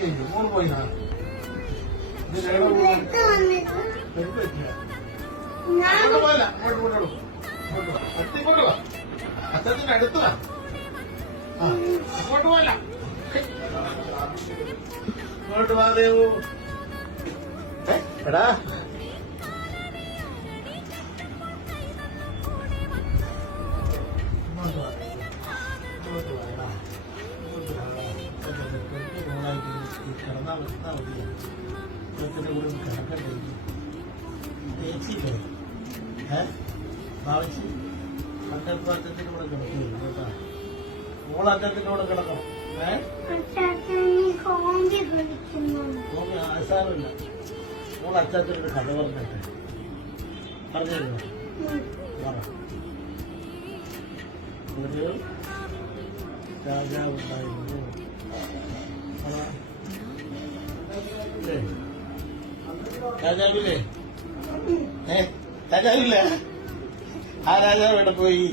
മോള് പോയിനാ പോയല്ല അങ്ങോട്ട് കൊണ്ടോളൂ ഇങ്ങോട്ട് വാ അച്ഛത്തിന്റെ അടുത്ത് വാ അങ്ങോട്ട് പോയല്ല ഇങ്ങോട്ട് വാ ദേവു എടാ കിടന്നാ വെച്ചാ മതിയാ ഇവത്തിന്റെ കൂടെ കിടക്കണ്ടേ ചേച്ചിയില്ലേ ഭാവിച്ച് അച്ഛൻ്റെ അച്ഛൻ്റെ കൂടെ കിടക്കില്ല കേട്ടാ മോൾ അച്ഛൻ്റെ കൂടെ കിടക്കണം സാരമില്ല മോൾ അച്ഛൻ്റെ കഥ പറഞ്ഞിട്ട് പറഞ്ഞിരുന്നു ഒരു രാജാവുണ്ടായിരുന്നു രാജാവില്ലേ രാജാവില്ല ആ രാജാവ് എവിടെ പോയി